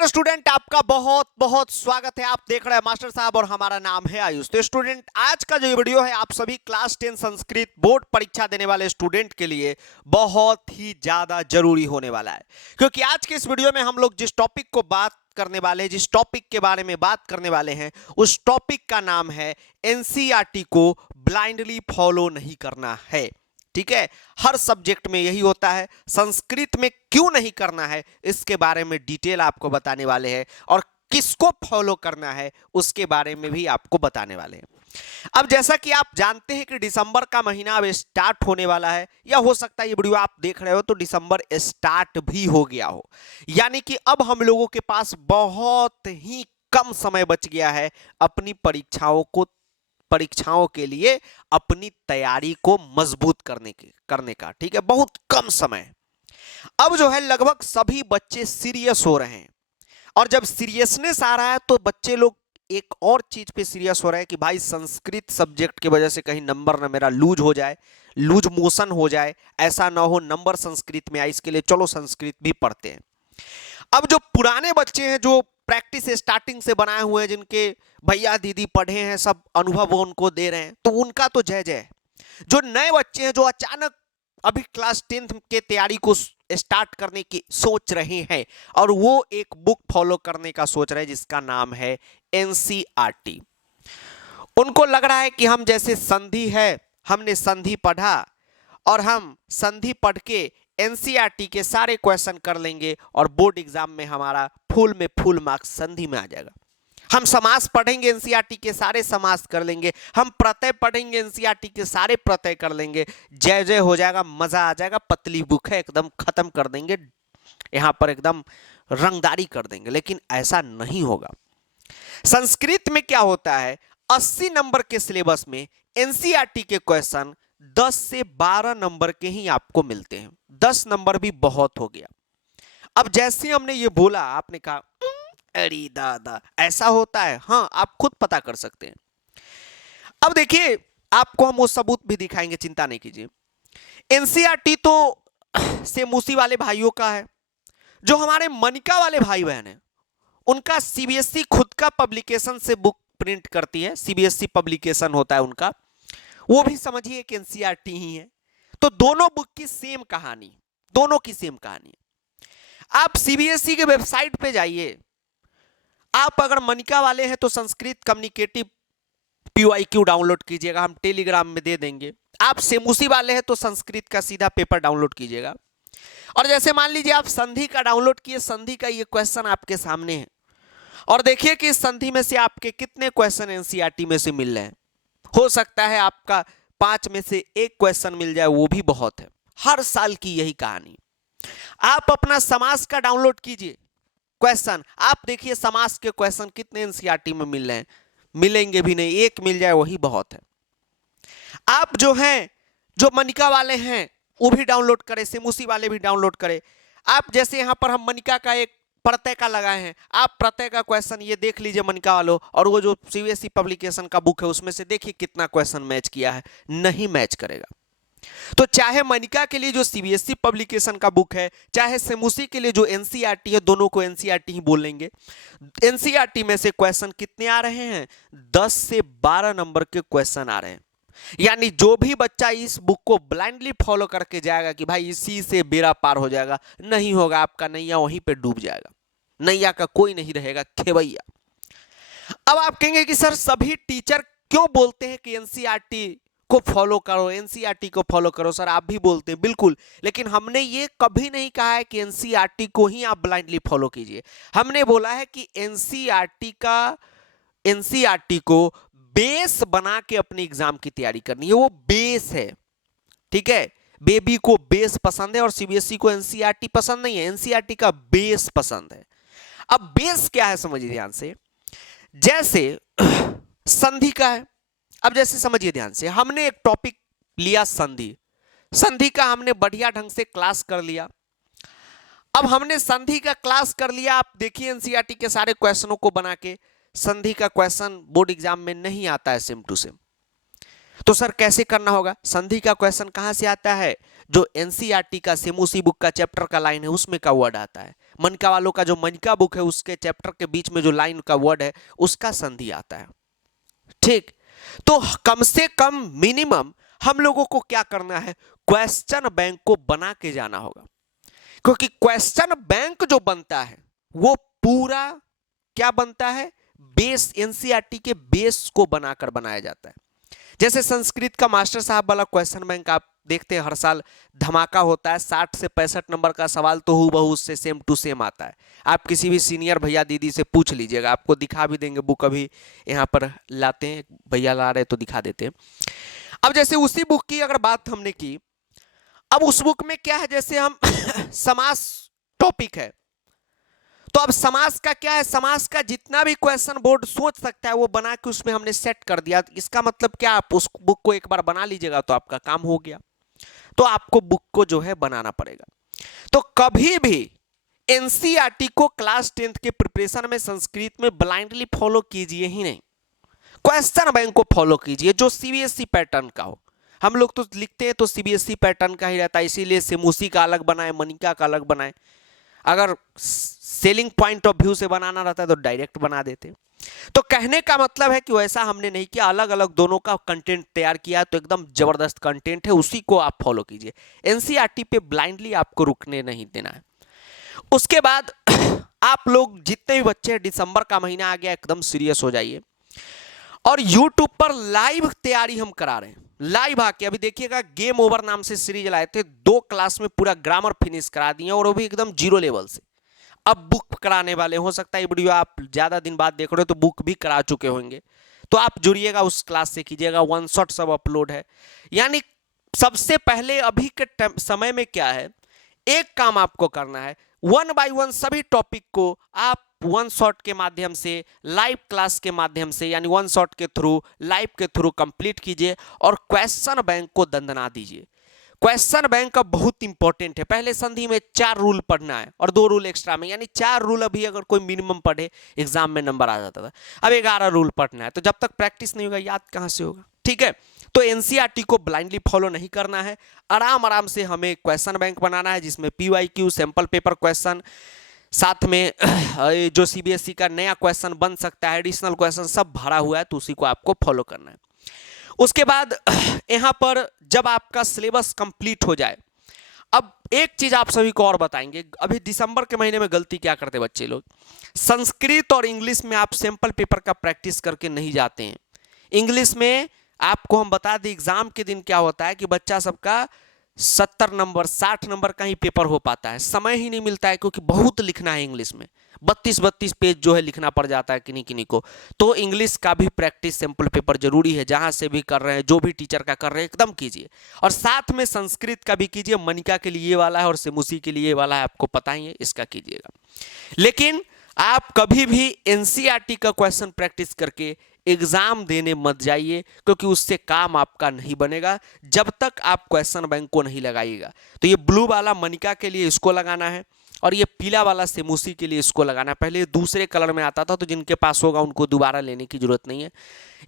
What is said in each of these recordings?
Dear student, आपका बहुत बहुत स्वागत है। आप देख रहे हैं मास्टर साहब और हमारा नाम है आयुष। तो स्टूडेंट, आज का जो वीडियो है आप सभी क्लास 10 संस्कृत बोर्ड परीक्षा देने वाले स्टूडेंट के लिए बहुत ही ज्यादा जरूरी होने वाला है, क्योंकि आज के इस वीडियो में हम लोग जिस टॉपिक को बात करने वाले हैं, जिस टॉपिक के बारे में बात करने वाले हैं, उस टॉपिक का नाम है एनसीईआरटी को ब्लाइंडली फॉलो नहीं करना है। ठीक है, हर सब्जेक्ट में यही होता है। संस्कृत में क्यों नहीं करना है इसके बारे में डिटेल आपको बताने वाले हैं, और किसको फॉलो करना है उसके बारे में भी आपको बताने वाले हैं। अब जैसा कि आप जानते हैं कि दिसंबर का महीना अब स्टार्ट होने वाला है, या हो सकता है ये वीडियो आप देख रहे हो तो दिसंबर स्टार्ट भी हो गया हो, यानी कि अब हम लोगों के पास बहुत ही कम समय बच गया है अपनी परीक्षाओं के लिए अपनी तैयारी को मजबूत करने का। ठीक है, बहुत कम समय। अब जो है लगभग सभी बच्चे सीरियस हो रहे हैं, और जब सीरियसनेस आ रहा है तो बच्चे लोग एक और चीज पे सीरियस हो रहे हैं कि भाई संस्कृत सब्जेक्ट की वजह से कहीं नंबर ना मेरा लूज हो जाए, लूज मोशन हो जाए, ऐसा ना हो नंबर संस्कृत में आए, इसके लिए चलो संस्कृत भी पढ़ते हैं। अब जो पुराने बच्चे हैं, जो प्रैक्टिस स्टार्टिंग से बनाए हुए हैं, जिनके भैया दीदी पढ़े हैं, सब अनुभव उनको दे रहे हैं, तो उनका तो जय जय। जो नए बच्चे हैं, जो अचानक अभी क्लास 10th के तैयारी को स्टार्ट करने की सोच रहे हैं, और वो एक बुक फॉलो करने का सोच रहे हैं जिसका नाम है एनसीईआरटी। उनको लग रहा है कि हम जैसे संधि है, हमने संधि पढ़ा और हम संधि पढ़ के एनसीईआरटी के सारे क्वेश्चन कर लेंगे और बोर्ड एग्जाम में हमारा फुल मार्क्स संधि में आ जाएगा। हम समास पढ़ेंगे, एनसीईआरटी के सारे समास कर लेंगे, हम प्रत्यय पढ़ेंगे, एनसीईआरटी के सारे प्रत्यय कर लेंगे, जय जय हो जाएगा, मजा आ जाएगा, पतली बुक है, एकदम खत्म कर देंगे, यहां पर एकदम रंगदारी कर देंगे। लेकिन ऐसा नहीं होगा। संस्कृत में क्या होता है, 80 नंबर के सिलेबस में एनसीईआरटी के क्वेश्चन 10 से 12 नंबर के ही आपको मिलते हैं। 10 नंबर भी बहुत हो गया। अब जैसे हमने ये बोला, आपने कहा अरे दादा ऐसा होता है। हाँ, आप खुद पता कर सकते हैं। अब देखिए, आपको हम वो सबूत भी दिखाएंगे, चिंता नहीं कीजिए। एनसीईआरटी तो सेमूसी वाले भाइयों का है। जो हमारे मनिका वाले भाई बहन हैं, उनका सीबीएसई खुद का पब्लिकेशन से बुक प्रिंट करती है, सीबीएसई पब्लिकेशन होता है उनका, वो भी समझिए कि एनसीईआरटी ही है। तो दोनों बुक की सेम कहानी, दोनों की सेम कहानी। आप सीबीएसई के वेबसाइट पे जाइए। आप अगर मनिका वाले हैं तो संस्कृत कम्युनिकेटिव पीवाईक्यू डाउनलोड कीजिएगा, हम टेलीग्राम में दे देंगे। आप सेमूसी वाले हैं तो संस्कृत का सीधा पेपर डाउनलोड कीजिएगा। और जैसे मान लीजिए आप संधि का डाउनलोड किए, संधि का ये क्वेश्चन आपके सामने है, और देखिए कि इस संधि में से आपके कितने क्वेश्चन एनसीईआरटी में से मिल रहे हैं। हो सकता है आपका 5 में से 1 क्वेश्चन मिल जाए, वो भी बहुत है। हर साल की यही कहानी। आप अपना समास का डाउनलोड कीजिए क्वेश्चन, आप देखिए समास के क्वेश्चन कितने एनसीईआरटी में मिल रहे हैं। मिलेंगे भी नहीं, 1 मिल जाए वही बहुत है। आप जो हैं, जो मनिका वाले हैं, वो भी डाउनलोड करें, सेमूसी वाले भी डाउनलोड करें। आप जैसे यहां पर हम मनिका का एक प्रत्यय का लगाए हैं, आप प्रत्यय का क्वेश्चन ये देख लीजिए मनिका वालों, और वो जो सीबीएसई पब्लिकेशन का बुक है उसमें से देखिए कितना क्वेश्चन मैच किया है। नहीं मैच करेगा। तो चाहे मनिका के लिए जो सीबीएसई पब्लिकेशन का बुक है, चाहे सेमूसी के लिए जो एनसीईआरटी है, दोनों को एनसीईआरटी ही बोलेंगे। एनसीईआरटी में से क्वेश्चन कितने आ रहे हैं, 10 से 12 नंबर के क्वेश्चन आ रहे हैं। यानी जो भी बच्चा इस बुक को ब्लाइंडली फॉलो करके जाएगा कि भाई इसी से बेड़ा पार हो जाएगा, नहीं होगा। आपका नैया वहीं पे डूब जाएगा, नैया का कोई नहीं रहेगा खेवैया। अब आप कहेंगे कि सर सभी टीचर क्यों बोलते हैं कि एनसीईआरटी को फॉलो करो, एनसीईआरटी को फॉलो करो। सर आप भी बोलते हैं, बिल्कुल, लेकिन हमने ये कभी नहीं कहा है कि एनसीईआरटी को ही आप ब्लाइंडली फॉलो कीजिए। हमने बोला है कि एनसीईआरटी को बेस बना के अपने एग्जाम की तैयारी करनी है। वो बेस है, ठीक है। बेबी को बेस पसंद है और सीबीएसई को एनसीईआरटी पसंद नहीं है, एनसीईआरटी का बेस पसंद है। अब बेस क्या है समझिए ध्यान से। जैसे संधि का है, अब जैसे समझिए ध्यान से, हमने एक टॉपिक लिया संधि, संधि का हमने बढ़िया ढंग से क्लास कर लिया। अब हमने संधि का क्लास कर लिया, आप देखिए एनसीईआरटी के सारे क्वेश्चनों को बना के, संधि का क्वेश्चन बोर्ड एग्जाम में नहीं आता है सेम टू सेम। तो सर कैसे करना होगा? संधि का क्वेश्चन कहां से आता है? जो एनसीईआरटी का सेमूसी बुक का चैप्टर का लाइन है उसमें का वर्ड आता है। मनका वालों का जो मनका बुक है उसके चैप्टर के बीच में जो लाइन का वर्ड है उसका संधि आता है। ठीक, तो कम से कम मिनिमम हम लोगों को क्या करना है? क्वेश्चन बैंक को बना के जाना होगा, क्योंकि क्वेश्चन बैंक जो बनता है वो पूरा क्या बनता है? बेस, एनसीईआरटी के बेस को बनाकर बनाया जाता है। जैसे संस्कृत का मास्टर साहब वाला क्वेश्चन बैंक आप देखते हैं हर साल धमाका होता है, 60 से 65 नंबर का सवाल तो हूबहू उससे सेम टू सेम आता है। आप किसी भी सीनियर भैया दीदी से पूछ लीजिएगा, आपको दिखा भी देंगे बुक, अभी यहाँ पर लाते हैं, भैया ला रहे तो दिखा देते हैं। अब जैसे उसी बुक की अगर बात हमने की, अब उस बुक में क्या है, जैसे हम समास टॉपिक है, तो अब समास का क्या है? समास का जितना भी क्वेश्चन बोर्ड सोच सकता है वो बना के उसमें हमने सेट कर दिया। इसका मतलब क्या, आप उस बुक को एक बार बना लीजिएगा तो आपका काम हो गया। तो आपको बुक को जो है बनाना पड़ेगा। तो कभी भी एनसीईआरटी को क्लास 10th के प्रिपरेशन में संस्कृत में ब्लाइंडली फॉलो कीजिए ही नहीं, क्वेश्चन बैंक को फॉलो कीजिए जो सीबीएसई पैटर्न का हो। हम लोग तो लिखते हैं तो सीबीएसई पैटर्न का ही रहता है, इसीलिए सेमूसी का अलग बनाए, मनिका का अलग बनाए। अगर सेलिंग पॉइंट ऑफ व्यू से बनाना रहता है तो डायरेक्ट बना देते। तो कहने का मतलब है कि वैसा हमने नहीं किया, अलग अलग दोनों का कंटेंट तैयार किया, तो एकदम जबरदस्त कंटेंट है, उसी को आप फॉलो कीजिए। एनसीईआरटी पे ब्लाइंडली आपको रुकने नहीं देना है। उसके बाद आप लोग जितने भी बच्चे, दिसंबर का महीना आ गया, एकदम सीरियस हो जाइए। और यूट्यूब पर लाइव तैयारी हम करा रहे हैं, लाइव आके अभी देखिएगा, गेम ओवर नाम से सीरीज लाए थे, 2 क्लास में पूरा ग्रामर फिनिश करा दिए और वो भी एकदम 0 लेवल से। अब बुक कराने वाले, हो सकता है वीडियो आप ज्यादा दिन बाद देख रहे हो तो बुक भी करा चुके होंगे, तो आप जुड़िएगा, उस क्लास से कीजिएगा, 1 शॉट सब अपलोड है। यानी सबसे पहले अभी के समय में क्या है, एक काम आपको करना है, 1 बाय 1 सभी टॉपिक को आप 1 शॉट के माध्यम से, लाइव क्लास के माध्यम से, यानी 1 शॉट के थ्रू, लाइव के थ्रू कंप्लीट कीजिए और क्वेश्चन बैंक को दंदना दीजिए। क्वेश्चन बैंक का बहुत इंपॉर्टेंट है। पहले संधि में 4 रूल पढ़ना है और 2 रूल एक्स्ट्रा में, यानी 4 रूल अभी अगर कोई मिनिमम पढ़े एग्जाम में नंबर आ जाता था, अब 11 रूल पढ़ना है। तो जब तक प्रैक्टिस नहीं होगा याद कहां से होगा? ठीक है, तो एनसीईआरटी को ब्लाइंडली फॉलो नहीं करना है, आराम आराम से हमें क्वेश्चन बैंक बनाना है जिसमें पीवाईक्यू, सैंपल पेपर क्वेश्चन, साथ में जो सीबीएसई का नया क्वेश्चन बन सकता है, एडिशनल क्वेश्चन सब भरा हुआ है, तो उसी को आपको फॉलो करना है। उसके बाद यहां पर जब आपका सिलेबस कंप्लीट हो जाए, अब एक चीज आप सभी को और बताएंगे, अभी दिसंबर के महीने में गलती क्या करते बच्चे लोग, संस्कृत और इंग्लिश में आप सैंपल पेपर का प्रैक्टिस करके नहीं जाते हैं। इंग्लिश में आपको हम बता दें, एग्जाम के दिन क्या होता है कि बच्चा सबका 70 नंबर 60 नंबर का ही पेपर हो पाता है, समय ही नहीं मिलता है, क्योंकि बहुत लिखना है इंग्लिश में, 32-32 पेज जो है लिखना पड़ जाता है किन्हीं किन्हीं को। तो इंग्लिश का भी प्रैक्टिस सैंपल पेपर जरूरी है, जहां से भी कर रहे हैं, जो भी टीचर का कर रहे हैं एकदम कीजिए। और साथ में संस्कृत का भी कीजिए, मनिका के लिए वाला है और सेमूसी के लिए वाला है, आपको पता ही है, इसका कीजिएगा। लेकिन आप कभी भी एनसीईआरटी का क्वेश्चन प्रैक्टिस करके एग्जाम देने मत जाइए, क्योंकि उससे काम आपका नहीं बनेगा जब तक आप क्वेश्चन बैंक को नहीं लगाइएगा। तो ये ब्लू वाला मनिका के लिए इसको लगाना है और ये पीला वाला सेमूसी के लिए इसको लगाना है। पहले दूसरे कलर में आता था, तो जिनके पास होगा उनको दोबारा लेने की जरूरत नहीं है।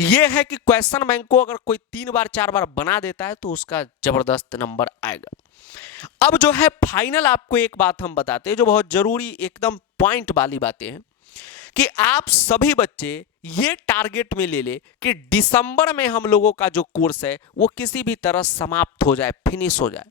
ये है कि क्वेश्चन बैंक को अगर कोई 3 बार 4 बार बना देता है तो उसका जबरदस्त नंबर आएगा। अब जो है फाइनल आपको एक बात हम बताते हैं जो बहुत जरूरी, एकदम पॉइंट वाली बातें हैं, कि आप सभी बच्चे ये टारगेट में ले ले कि दिसंबर में हम लोगों का जो कोर्स है वो किसी भी तरह समाप्त हो जाए, फिनिश हो जाए।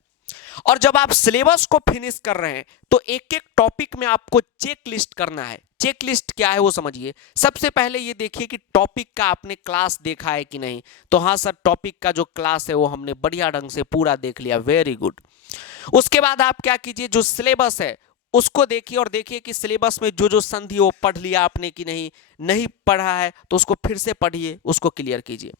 और जब आप सिलेबस को फिनिश कर रहे हैं तो एक एक टॉपिक में आपको चेक लिस्ट करना है। चेक लिस्ट क्या है वो समझिए। सबसे पहले ये देखिए कि टॉपिक का आपने क्लास देखा है कि नहीं। तो हाँ सर, टॉपिक का जो क्लास है वो हमने बढ़िया ढंग से पूरा देख लिया, वेरी गुड। उसके बाद आप क्या कीजिए, जो सिलेबस है उसको देखिए और देखिए कि सिलेबस में जो जो संधि वो पढ़ लिया आपने कि नहीं पढ़ा है तो उसको फिर से पढ़िए, उसको क्लियर कीजिए।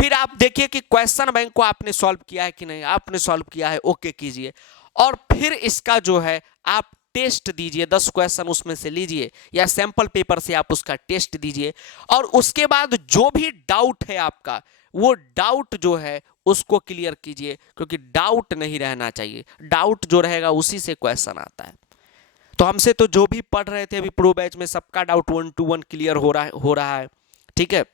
फिर आप देखिए कि क्वेश्चन बैंक को आपने सॉल्व किया है कि नहीं, आपने सॉल्व किया है, ओके कीजिए। और फिर इसका जो है आप टेस्ट दीजिए, 10 क्वेश्चन उसमें से लीजिए या सैंपल पेपर से आप उसका टेस्ट दीजिए। और उसके बाद जो भी डाउट है आपका, वो डाउट जो है उसको क्लियर कीजिए, क्योंकि डाउट नहीं रहना चाहिए। डाउट जो रहेगा उसी से क्वेश्चन आता है। तो हमसे तो जो भी पढ़ रहे थे अभी प्रो बैच में, सबका डाउट 1 to 1 क्लियर हो रहा है, ठीक है।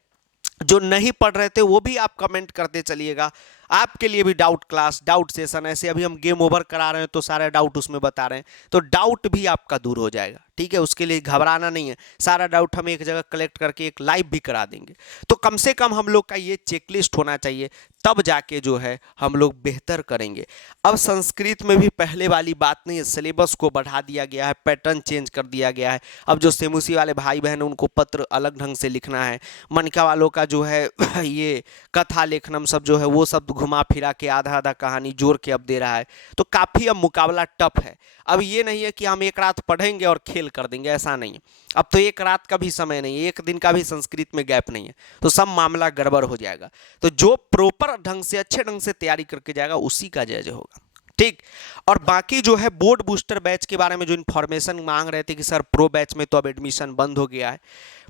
जो नहीं पढ़ रहे थे वो भी आप कमेंट करते चलिएगा, आपके लिए भी डाउट क्लास, डाउट सेशन, ऐसे अभी हम गेम ओवर करा रहे हैं तो सारे डाउट उसमें बता रहे हैं, तो डाउट भी आपका दूर हो जाएगा। ठीक है, उसके लिए घबराना नहीं है, सारा डाउट हम एक जगह कलेक्ट करके एक लाइव भी करा देंगे। तो कम से कम हम लोग का ये चेकलिस्ट होना चाहिए, तब जाके जो है हम लोग बेहतर करेंगे। अब संस्कृत में भी पहले वाली बात नहीं है, सिलेबस को बढ़ा दिया गया है, पैटर्न चेंज कर दिया गया है। अब जो सेमुसी वाले भाई बहन हैं उनको पत्र अलग ढंग से लिखना है, मनका वालों का जो है ये कथा लेखनम सब जो है वो सब घुमा फिरा के आधा आधा कहानी जोड़ के अब दे रहा है, तो काफ़ी अब मुकाबला टफ है। अब ये नहीं है कि हम एक रात पढ़ेंगे और खेल कर देंगे, ऐसा नहीं है। अब तो एक रात का भी समय नहीं है, एक दिन का भी संस्कृत में गैप नहीं है, तो सब मामला गड़बड़ हो जाएगा। तो जो प्रॉपर ढंग से, अच्छे ढंग से तैयारी करके जाएगा उसी का जय जय होगा। ठीक। और बाकी जो है बोर्ड बूस्टर बैच के बारे में जो इन्फॉर्मेशन मांग रहे थे कि सर प्रो बैच में तो अब एडमिशन बंद हो गया है,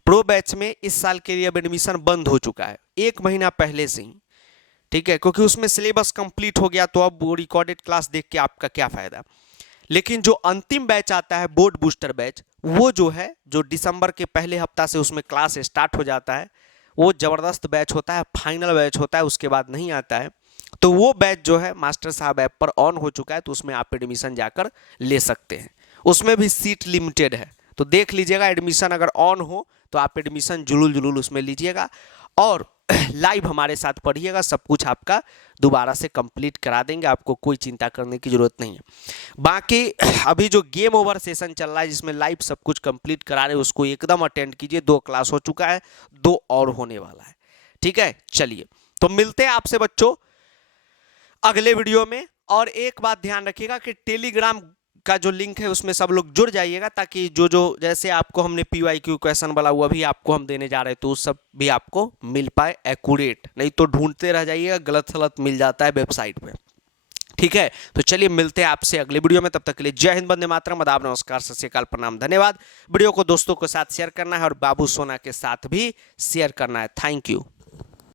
प्रो बैच में इस साल के लिए अब एडमिशन बंद हो चुका है 1 महीना पहले से ही। ठीक है, क्योंकि उसमें सिलेबस कंप्लीट हो गया, तो अब वो रिकॉर्डेड क्लास देख के आपका क्या फायदा। लेकिन जो अंतिम बैच आता है बोर्ड बूस्टर बैच, वो जो है जो दिसंबर के पहले हफ्ता से उसमें क्लास स्टार्ट हो जाता है, वो ज़बरदस्त बैच होता है, फाइनल बैच होता है, उसके बाद नहीं आता है। तो वो बैच जो है मास्टर साहब ऐप पर ऑन हो चुका है, तो उसमें आप एडमिशन जाकर ले सकते हैं। उसमें भी सीट लिमिटेड है, तो देख लीजिएगा, एडमिशन अगर ऑन हो तो आप एडमिशन जुलूल जुलूल उसमें लीजिएगा और लाइव हमारे साथ पढ़िएगा, सब कुछ आपका दोबारा से कंप्लीट करा देंगे, आपको कोई चिंता करने की जरूरत नहीं है। बाकी अभी जो गेम ओवर सेशन चल रहा है जिसमें लाइव सब कुछ कंप्लीट करा रहे हैं, उसको एकदम अटेंड कीजिए। 2 क्लास हो चुका है, 2 और होने वाला है। ठीक है, चलिए तो मिलते हैं आपसे बच्चों अगले वीडियो में। और एक बात ध्यान रखिएगा कि टेलीग्राम का जो लिंक है उसमें सब लोग जुड़ जाइएगा, ताकि जो जो जैसे आपको हमने PYQ क्वेश्चन वाला हुआ भी आपको हम देने जा रहे हैं, तो उस सब भी आपको मिल पाए एक्यूरेट, नहीं तो ढूंढते रह जाइएगा, गलत सलत मिल जाता है वेबसाइट पे। ठीक है, तो चलिए मिलते हैं आपसे अगले वीडियो में, तब तक के लिए जय हिंद, वंदे मातरम, आदाब, नमस्कार, सत श्री अकाल, प्रणाम, धन्यवाद। वीडियो को दोस्तों के साथ शेयर करना है और बाबू सोना के साथ भी शेयर करना है। Thank you.